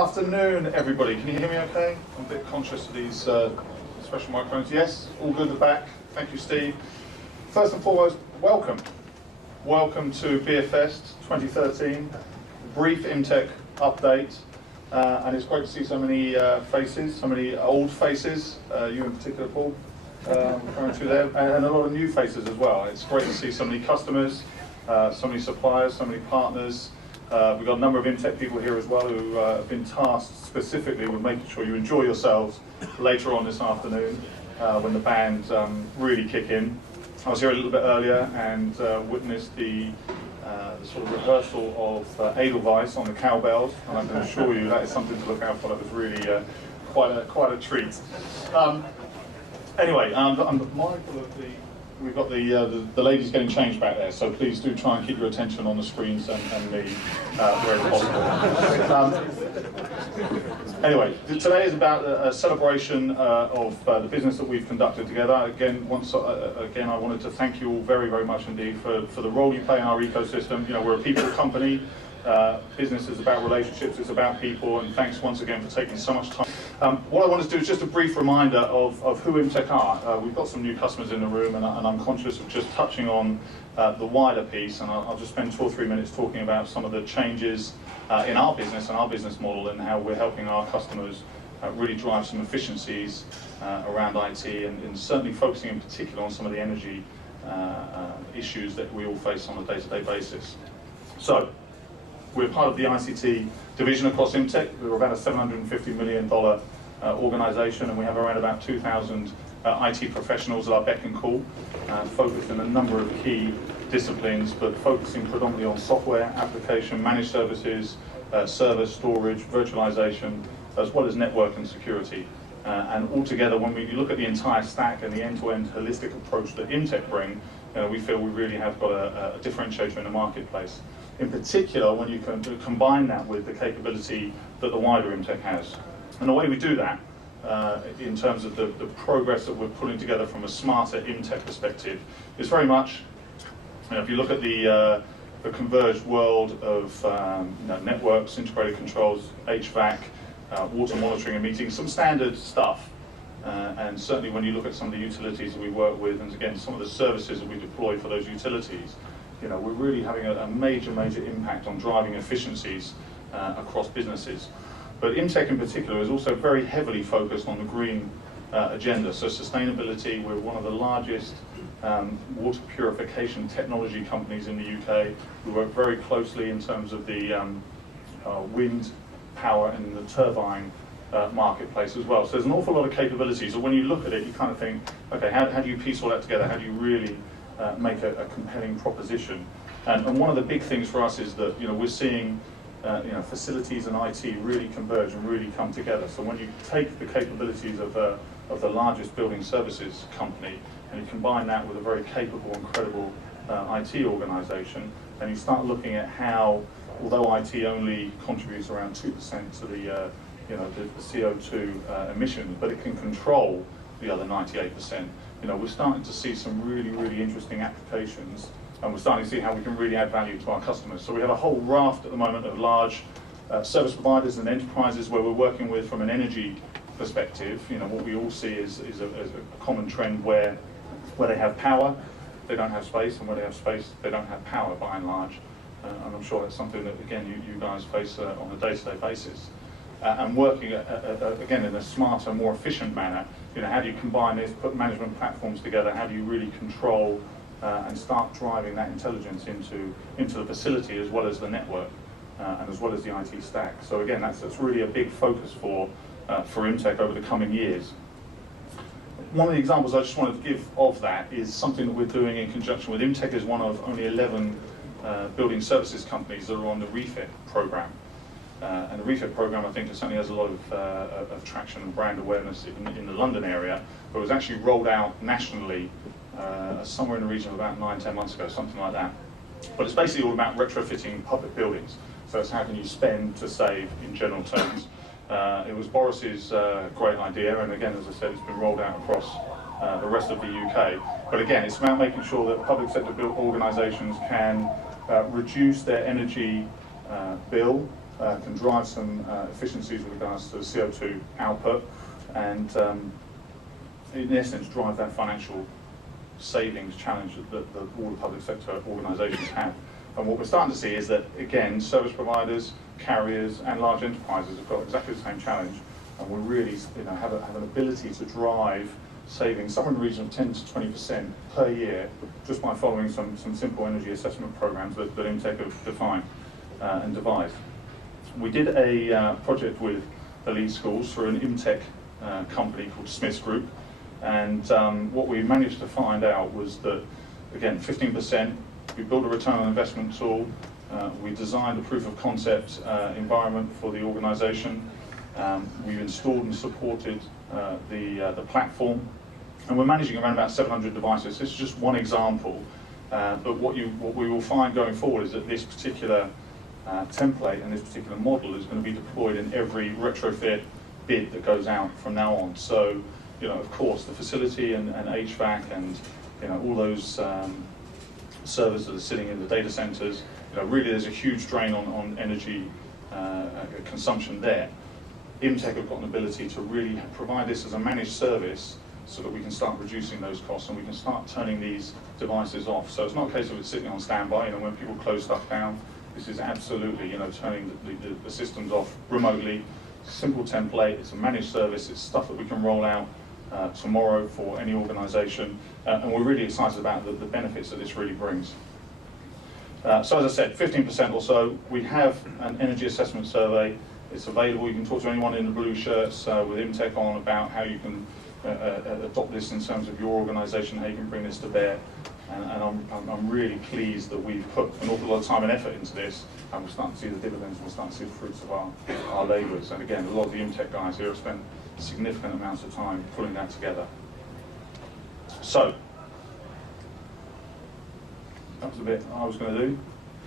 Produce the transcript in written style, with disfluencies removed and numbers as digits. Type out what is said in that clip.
Afternoon, everybody. Can you hear me okay? I'm a bit conscious of these special microphones. Yes, all good at the back. Thank you, Steve. First and foremost, welcome. Welcome to Bierfest 2013. Brief Imtech update. And it's great to see so many faces, so many old faces, you in particular, Paul, coming through there, and a lot of new faces as well. It's great to see so many customers, so many suppliers, so many partners. We've got a number of Imtech people here as well who have been tasked specifically with making sure you enjoy yourselves later on this afternoon when the band really kick in. I was here a little bit earlier and witnessed the sort of rehearsal of Edelweiss on the cowbells, and I can assure you that is something to look out for. That was really quite a treat. Anyway, I'm mindful of we've got the ladies getting changed back there, so please do try and keep your attention on the screens and me where possible. Anyway, today is about a celebration of the business that we've conducted together. Again, I wanted to thank you all very, very much indeed for the role you play in our ecosystem. You know, we're a people company. Business is about relationships, it's about people, and thanks once again for taking so much time. What I want to do is just a brief reminder of who Imtech are. We've got some new customers in the room, and I'm conscious of just touching on the wider piece, and I'll just spend 2 or 3 minutes talking about some of the changes in our business and our business model and how we're helping our customers really drive some efficiencies around IT, and certainly focusing in particular on some of the energy issues that we all face on a day-to-day basis. So, we're part of the ICT division across Imtech. We're about a $750 million organisation, and we have around about 2,000 IT professionals at our beck and call, focused in a number of key disciplines, but focusing predominantly on software, application, managed services, server storage, virtualization, as well as network and security. And altogether, when you look at the entire stack and the end-to-end holistic approach that Imtech bring, we feel we really have got a differentiator in the marketplace. In particular, when you can combine that with the capability that the wider Imtech has. And the way we do that, in terms of the progress that we're putting together from a smarter Imtech perspective, is very much, if you look at the converged world of networks, integrated controls, HVAC, water monitoring and metering, some standard stuff. And certainly when you look at some of the utilities that we work with, and again, some of the services that we deploy for those utilities, we're really having a major impact on driving efficiencies across businesses. But Imtech in particular is also very heavily focused on the green agenda. So sustainability, we're one of the largest water purification technology companies in the UK. We work very closely in terms of the wind power and the turbine marketplace as well. So there's an awful lot of capabilities. So when you look at it, you kind of think, okay, how do you piece all that together? How do you really make a compelling proposition? And one of the big things for us is that we're seeing facilities and IT really converge and really come together. So when you take the capabilities of the largest building services company and you combine that with a very capable and credible IT organisation, and you start looking at how, although IT only contributes around 2% to the CO2 emissions, but it can control the other 98%. We're starting to see some really interesting applications, and we're starting to see how we can really add value to our customers. So we have a whole raft at the moment of large service providers and enterprises where we're working with from an energy perspective. What we all see is a common trend where they have power, they don't have space, and where they have space, they don't have power by and large. And I'm sure that's something that, again, you guys face on a day-to-day basis. And working, again, in a smarter, more efficient manner. How do you combine this, put management platforms together? How do you really control and start driving that intelligence into the facility as well as the network and as well as the IT stack? So again, that's really a big focus for Imtech over the coming years. One of the examples I just wanted to give of that is something that we're doing in conjunction with Imtech. Is one of only 11 building services companies that are on the Refit program. And the Refit program, I think, certainly has a lot of traction and brand awareness in the London area, but it was actually rolled out nationally somewhere in the region of about 9-10 months ago, something like that. But it's basically all about retrofitting public buildings. So it's how can you spend to save in general terms. It was Boris's great idea, and again, as I said, it's been rolled out across the rest of the UK. But again, it's about making sure that public sector organisations can reduce their energy bill can drive some efficiencies with regards to CO2 output, and in essence drive that financial savings challenge that all the public sector organisations have. And what we're starting to see is that, again, service providers, carriers and large enterprises have got exactly the same challenge, and we really have an ability to drive savings somewhere in the region of 10 to 20% per year just by following some simple energy assessment programs that Imtech have defined and devised. We did a project with elite schools through an Imtech company called Smiths Group, and what we managed to find out was that, again, 15%, we built a return on investment tool, we designed a proof of concept environment for the organisation, we've installed and supported the platform, and we're managing around about 700 devices. This is just one example, but what we will find going forward is that this particular template and this particular model is going to be deployed in every retrofit bid that goes out from now on. So, of course, the facility and HVAC and all those servers that are sitting in the data centers, really there's a huge drain on energy consumption there. Imtech have got an ability to really provide this as a managed service so that we can start reducing those costs and we can start turning these devices off. So it's not a case of it sitting on standby, when people close stuff down. This is absolutely, turning the systems off remotely. Simple template, it's a managed service, it's stuff that we can roll out tomorrow for any organisation, and we're really excited about the benefits that this really brings. So as I said, 15% or so. We have an energy assessment survey. It's available. You can talk to anyone in the blue shirts with Imtech on about how you can adopt this in terms of your organisation, how you can bring this to bear. And I'm really pleased that we've put an awful lot of time and effort into this, and we're starting to see the dividends, and we're starting to see the fruits of our labours. And again, a lot of the Imtech guys here have spent significant amounts of time pulling that together. So, that was the bit I was going to do.